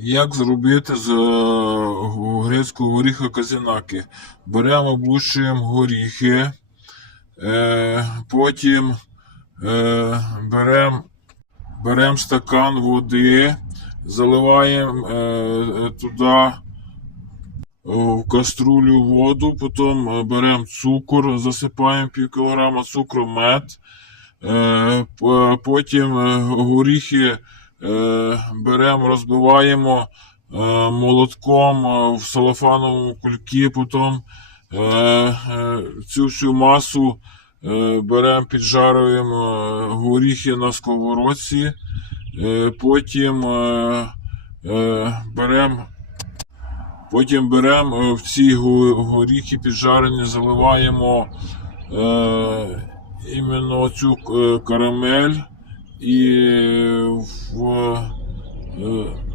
Як зробити з е, грецького горіха казинаки? Беремо, облущуємо горіхи, е, потім е, беремо берем стакан води, заливаємо туди в каструлю воду, потім беремо цукор, засипаємо пів кілограма цукру, мед, потім горіхи беремо, розбиваємо е, молотком е, в салофановому кульки, потім е, е, цю всю масу е, беремо, піджарюємо е, горіхи на сковородці, е, потім е, е, беремо Потім беремо в ці горіхи піджарені, заливаємо е, іменно цю е, карамель і в, е,